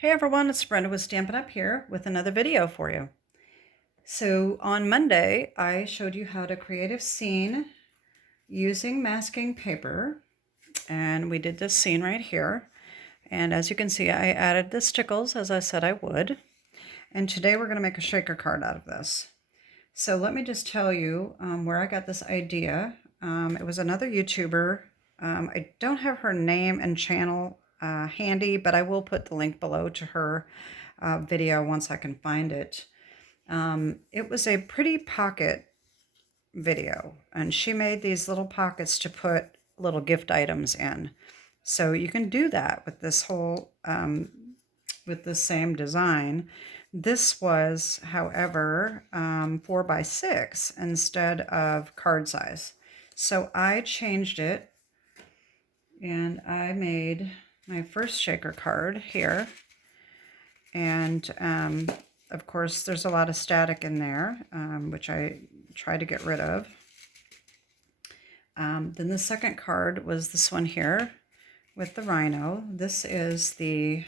Hey everyone, it's Brenda with Stampin' Up! Here with another video for you. So on Monday, I showed you how to create a scene using masking paper. And we did this scene right here. And as you can see, I added the stickles as I said I would. And today we're going to make a shaker card out of this. So let me just tell you where I got this idea. It was another YouTuber. I don't have her name and channel handy, but I will put the link below to her video once I can find it. It was a pretty pocket video, and she made these little pockets to put little gift items in. So you can do that with this whole, with the same design. This was, however, 4x6 instead of card size. So I changed it and I made my first shaker card here. And of course, there's a lot of static in there, which I tried to get rid of. Then the second card was this one here with the rhino. This is the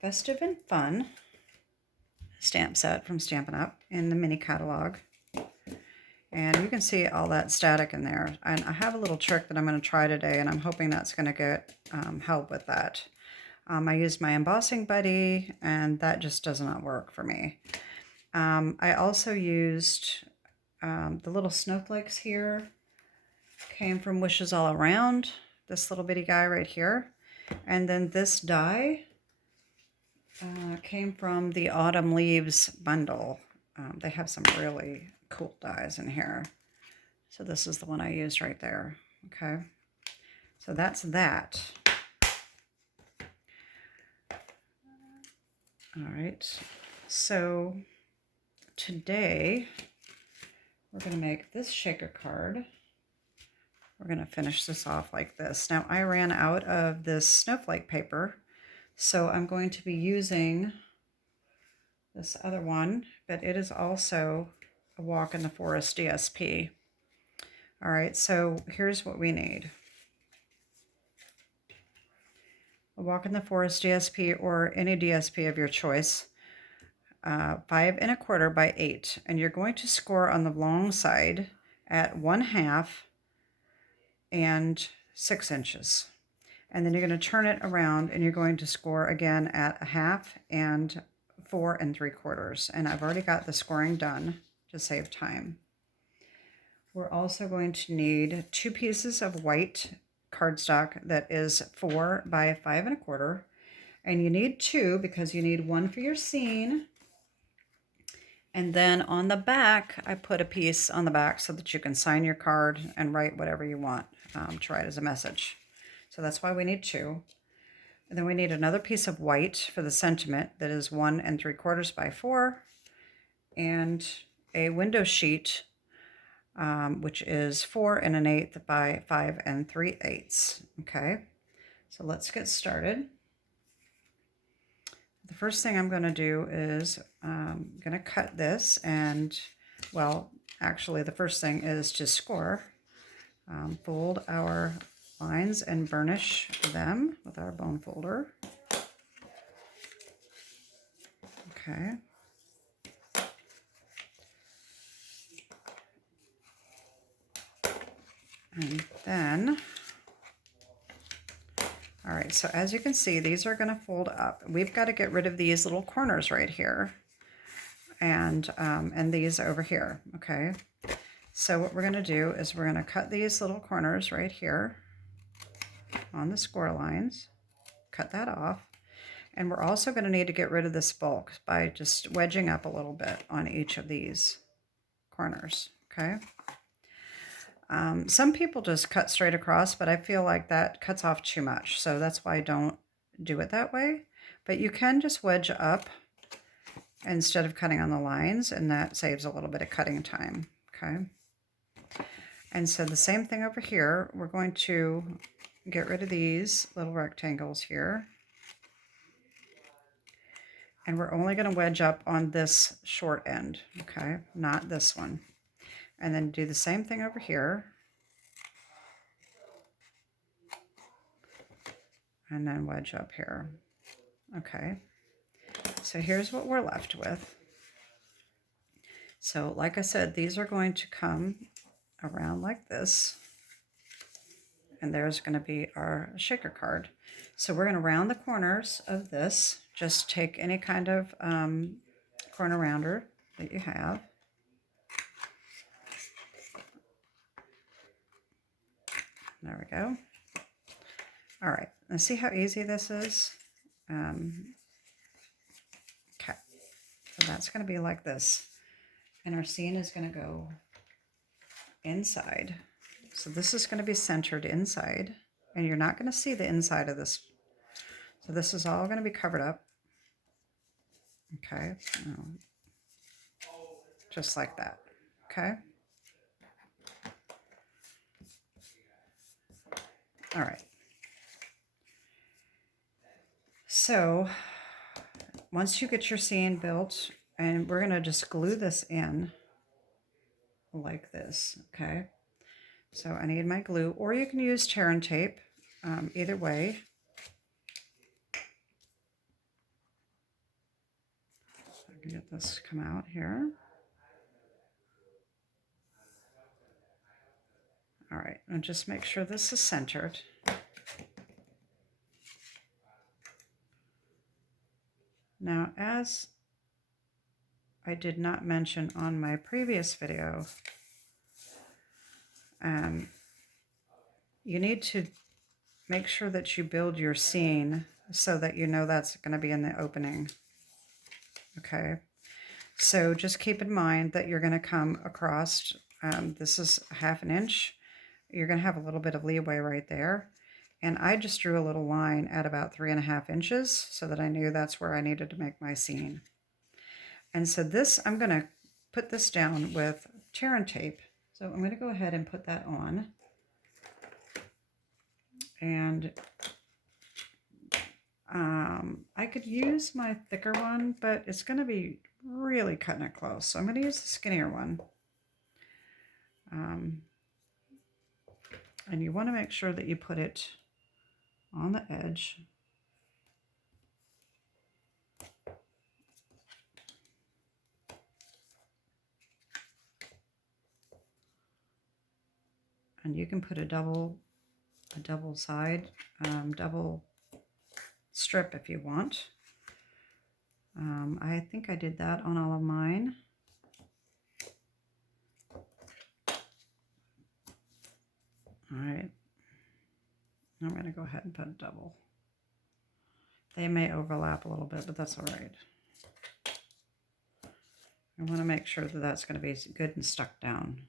Festive and Fun stamp set from Stampin' Up! In the mini catalog. And you can see all that static in there. And I have a little trick that I'm going to try today, and I'm hoping that's going to get help with that. I used my embossing buddy, and that just does not work for me. I also used the little snowflakes here. Came from Wishes All Around, this little bitty guy right here. And then this die came from the Autumn Leaves bundle. They have some really cool dies in here. So this is the one I used right there. Okay, so that's that. All right, so today we're going to make this shaker card. We're going to finish this off like this. Now I ran out of this snowflake paper, so I'm going to be using this other one, but it is also a Walk in the Forest DSP. All right, so here's what we need. A Walk in the Forest DSP or any DSP of your choice. 5 1/4 by 8, and you're going to score on the long side at 1/2 and 6 inches. And then you're going to turn it around and you're going to score again at 1/2 and 4 3/4. And I've already got the scoring done to save time. We're also going to need 2 pieces of white cardstock that is 4 by 5 1/4. And you need 2 because you need 1 for your scene. And then on the back, I put a piece on the back so that you can sign your card and write whatever you want to write as a message. So that's why we need 2. And then we need another piece of white for the sentiment that is 1 3/4 by 4. And a window sheet, which is 4 1/8 by 5 3/8. Okay, so let's get started. The first thing I'm going to do is I'm going to cut this, and well, actually the first thing is to score. Fold our lines and burnish them with our bone folder. Okay. And then, all right, so as you can see, these are going to fold up. We've got to get rid of these little corners right here and these over here, okay? So what we're going to do is we're going to cut these little corners right here on the score lines, cut that off. And we're also going to need to get rid of this bulk by just wedging up a little bit on each of these corners, okay? Some people just cut straight across, but I feel like that cuts off too much, so that's why I don't do it that way. But you can just wedge up instead of cutting on the lines, and that saves a little bit of cutting time, okay? And so the same thing over here, we're going to get rid of these little rectangles here. And we're only going to wedge up on this short end, okay? Not this one. And then do the same thing over here. and then wedge up here. Okay, so here's what we're left with. So like I said, these are going to come around like this, and there's going to be our shaker card. So we're going to round the corners of this. Just take any kind of corner rounder that you have. There we go. All right, let's see how easy this is. Okay, so that's going to be like this. And our scene is going to go inside. So this is going to be centered inside. And you're not going to see the inside of this. So this is all going to be covered up. Okay, just like that. Okay. All right. So once you get your scene built, and we're going to just glue this in like this. Okay. So I need my glue, or you can use tear and tape, either way. I can get this to come out here. All right, and just make sure this is centered. Now, as I did not mention on my previous video, you need to make sure that you build your scene so that you know that's going to be in the opening. Okay, so just keep in mind that you're going to come across, this is 1/2 inch. You're going to have a little bit of leeway right there. And I just drew a little line at about 3.5 inches so that I knew that's where I needed to make my scene. And so this, I'm going to put this down with tear and tape. So I'm going to go ahead and put that on. And I could use my thicker one, but it's going to be really cutting it close. So I'm going to use the skinnier one. And you want to make sure that you put it on the edge. And you can put a double side, double strip if you want. I think I did that on all of mine. All right, I'm going to go ahead and put a double. They may overlap a little bit, but that's all right. I want to make sure that that's going to be good and stuck down.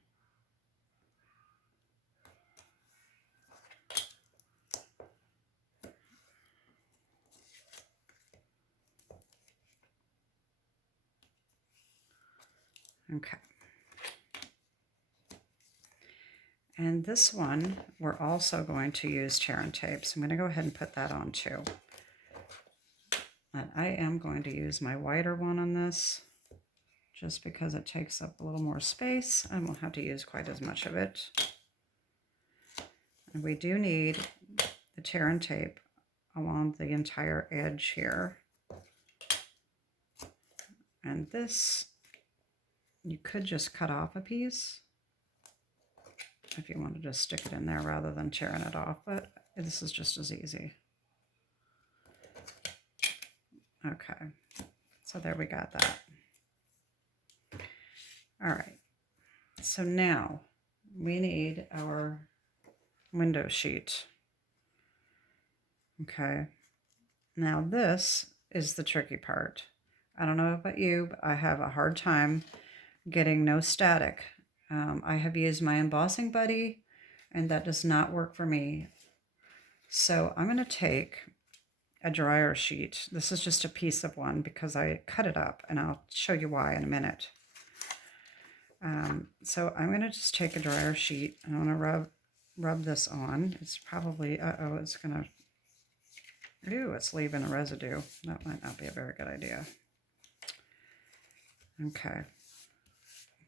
Okay. And this one, we're also going to use tear and tape. So I'm going to go ahead and put that on too. And I am going to use my whiter one on this, just because it takes up a little more space. I won't have to use quite as much of it. And we do need the tear and tape along the entire edge here. And this, you could just cut off a piece if you want to just stick it in there rather than tearing it off, but this is just as easy. Okay, so there we got that. All right, so now we need our window sheet. Okay, now this is the tricky part. I don't know about you, but I have a hard time getting no static. I have used my embossing buddy, and that does not work for me. So I'm going to take a dryer sheet. This is just a piece of one because I cut it up, and I'll show you why in a minute. So I'm going to just take a dryer sheet, and I'm going to rub this on. It's probably, it's going to, it's leaving a residue. That might not be a very good idea. Okay.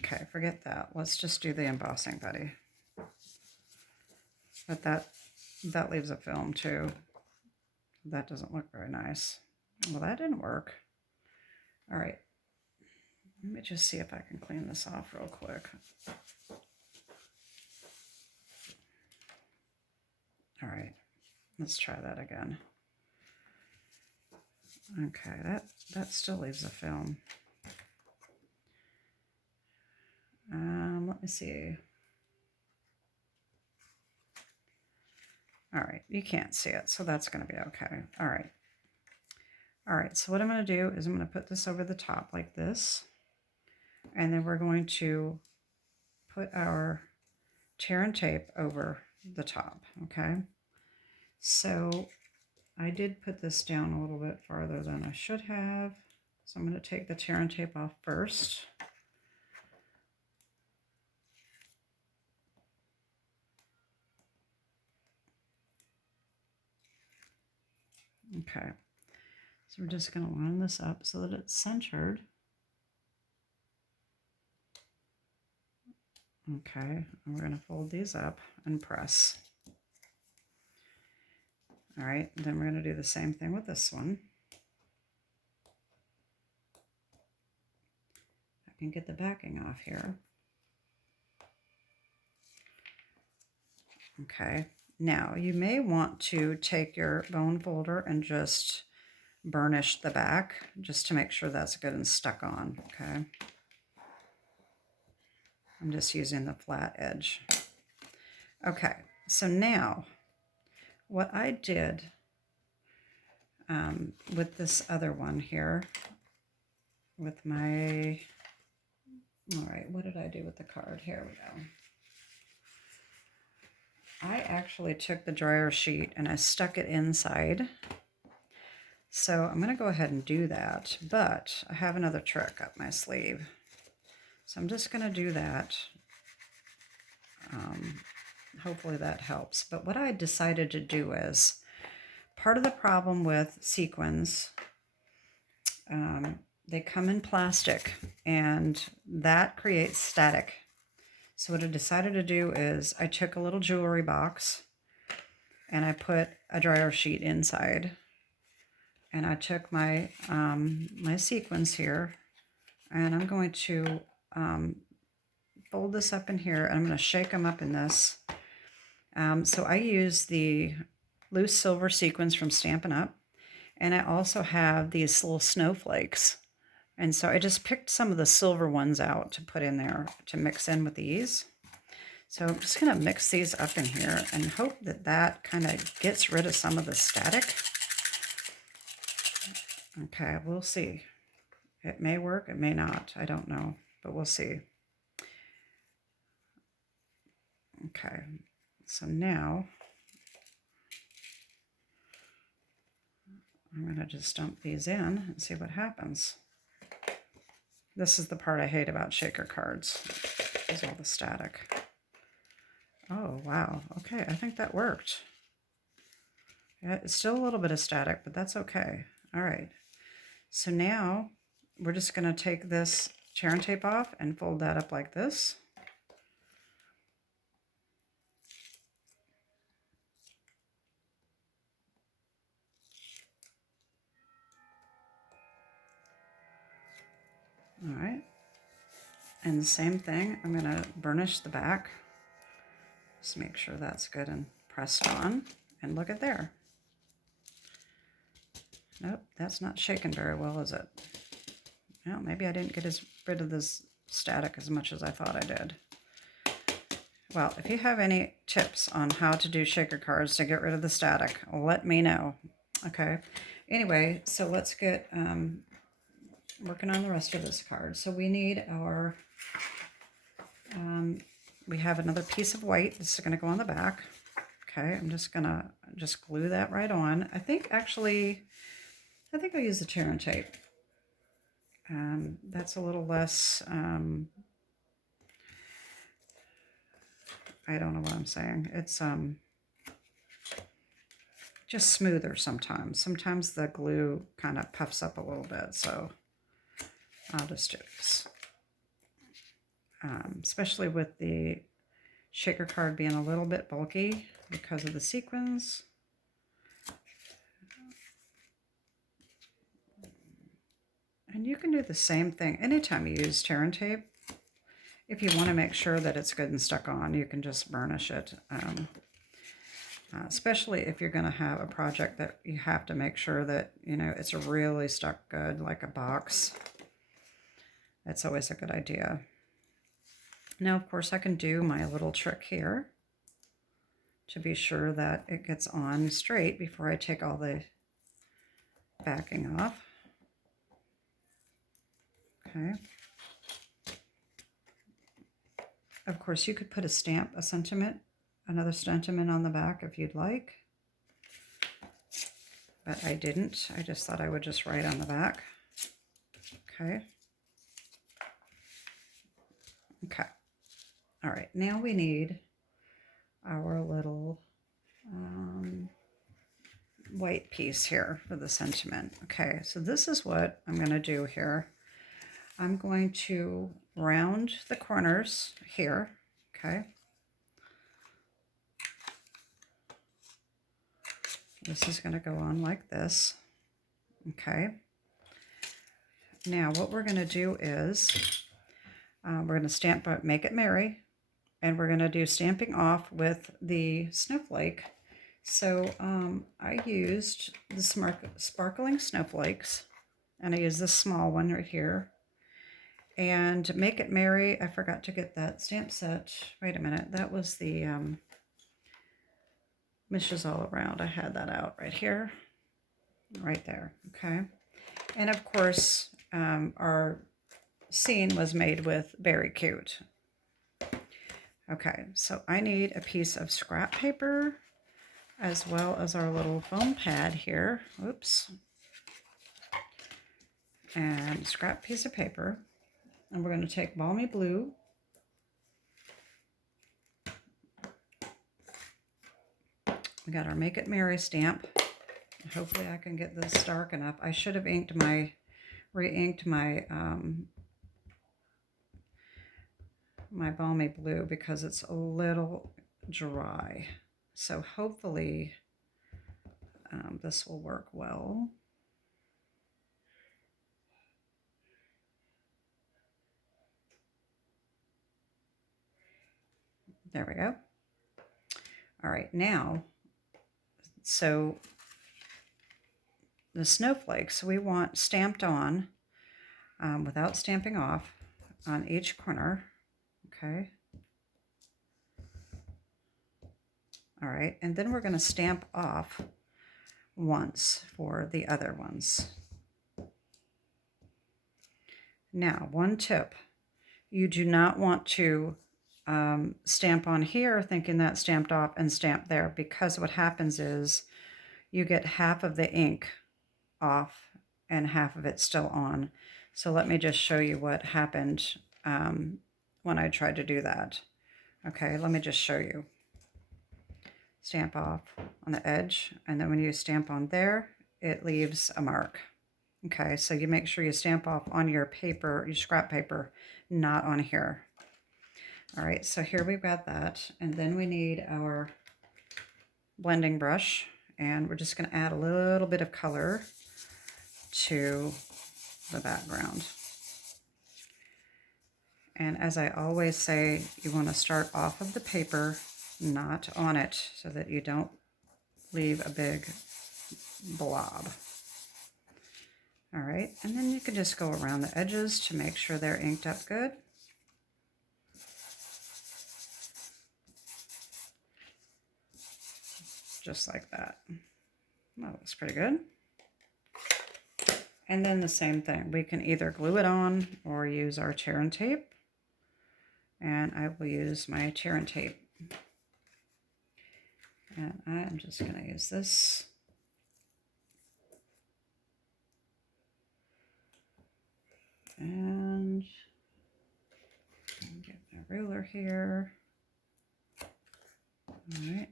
Okay, forget that. Let's just do the embossing buddy. But that leaves a film too. That doesn't look very nice. Well, that didn't work. All right. Let me just see if I can clean this off real quick. All right. Let's try that again. Okay, that still leaves a film. Let me see. All right, you can't see it, so that's going to be okay. All right. All right, so what I'm going to do is I'm going to put this over the top like this. And then we're going to put our tear and tape over the top, okay? So I did put this down a little bit farther than I should have. So I'm going to take the tear and tape off first. Okay, so we're just going to line this up so that it's centered. Okay, and we're going to fold these up and press. All right, then we're going to do the same thing with this one. I can get the backing off here. Okay, now you may want to take your bone folder and just burnish the back just to make sure that's good and stuck on, okay? I'm just using the flat edge. Okay, so now what I did with this other one here, with my, all right, what did I do with the card? Here we go. I actually took the dryer sheet and I stuck it inside. So I'm going to go ahead and do that, but I have another trick up my sleeve. So I'm just going to do that. Hopefully that helps. But what I decided to do is, part of the problem with sequins, they come in plastic and that creates static. So what I decided to do is I took a little jewelry box and I put a dryer sheet inside. And I took my my sequins here and I'm going to fold this up in here and I'm going to shake them up in this. So I use the loose silver sequins from Stampin' Up! And I also have these little snowflakes. And so I just picked some of the silver ones out to put in there to mix in with these. So I'm just going to mix these up in here and hope that that kind of gets rid of some of the static. Okay, we'll see. It may work, it may not. I don't know, but we'll see. Okay, so now I'm going to just dump these in and see what happens. This is the part I hate about shaker cards, is all the static. Oh, wow. Okay, I think that worked. Yeah, it's still a little bit of static, but that's okay. All right. So now we're just going to take this tear and tape off and fold that up like this. All right. And the same thing, I'm going to burnish the back. Just make sure that's good and pressed on. And look at there. Nope, that's not shaking very well, is it? Well, maybe I didn't get rid of this static as much as I thought I did. Well, if you have any tips on how to do shaker cards to get rid of the static, let me know. Okay. Anyway, so let's get working on the rest of this card. So we need our, we have another piece of white. This is going to go on the back. Okay, I'm just going to glue that right on. I think actually, I think I'll use the tear and tape. That's a little less, I don't know what I'm saying. It's just smoother sometimes. Sometimes the glue kind of puffs up a little bit, so I'll just do this. Especially with the shaker card being a little bit bulky because of the sequins. And you can do the same thing anytime you use tear and tape. If you want to make sure that it's good and stuck on, you can just burnish it. Especially if you're going to have a project that you have to make sure that, you know, it's really stuck good, like a box. That's always a good idea. Now, of course, I can do my little trick here to be sure that it gets on straight before I take all the backing off. Okay. Of course, you could put a stamp, a sentiment, another sentiment on the back if you'd like. But I didn't. I just thought I would just write on the back. Okay. Okay. All right. Now we need our little white piece here for the sentiment. Okay. So this is what I'm going to do here. I'm going to round the corners here. Okay. This is going to go on like this. Okay. Now what we're going to do is we're going to stamp Make It Merry, and we're going to do stamping off with the snowflake. So I used the sparkling snowflakes, and I used this small one right here. And Make It Merry, I forgot to get that stamp set. Wait a minute, that was the Mishes All Around. I had that out right here, right there, okay? And of course, our scene was made with Very Cute. Okay, so I need a piece of scrap paper as well as our little foam pad here. Oops. And scrap piece of paper. And we're going to take Balmy Blue. We got our Make It Merry stamp. Hopefully I can get this dark enough. I should have re-inked my my Balmy Blue because it's a little dry. So hopefully this will work well. There we go. All right, now, so the snowflakes we want stamped on without stamping off on each corner. Okay. All right, and then we're going to stamp off once for the other ones. Now, one tip. You do not want to stamp on here thinking that's stamped off and stamp there, because what happens is you get half of the ink off and half of it still on. So let me just show you what happened when I tried to do that. Okay, let me just show you. Stamp off on the edge, and then when you stamp on there, it leaves a mark. Okay, so you make sure you stamp off on your paper, your scrap paper, not on here. All right, so here we've got that, and then we need our blending brush, and we're just going to add a little bit of color to the background. And as I always say, you want to start off of the paper, not on it, so that you don't leave a big blob. All right, and then you can just go around the edges to make sure they're inked up good. Just like that. That looks pretty good. And then the same thing. We can either glue it on or use our tear and tape. And I will use my tear and tape. And I'm just going to use this. And get my ruler here. All right.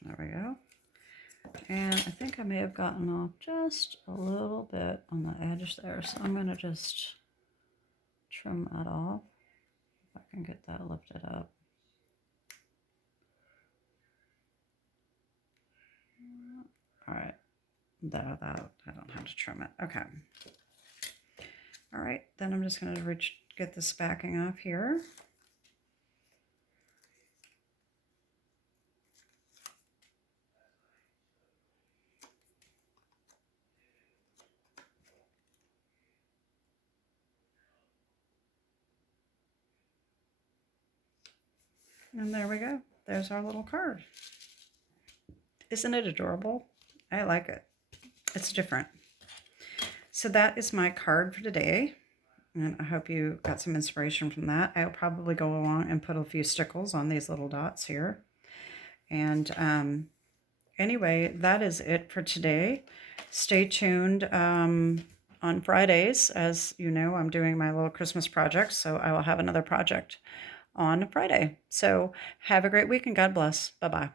There we go. And I think I may have gotten off just a little bit on the edge there. So I'm going to just trim that off. If I can get that lifted up. All right. That I don't have to trim it. Okay. All right. Then I'm just going to get this backing off here. And there we go. There's our little card. Isn't it adorable? I like it. It's different. So that is my card for today. And I hope you got some inspiration from that. I'll probably go along and put a few stickles on these little dots here. And anyway, that is it for today. Stay tuned on Fridays. As you know, I'm doing my little Christmas project, so I will have another project on Friday. So have a great week and God bless. Bye-bye.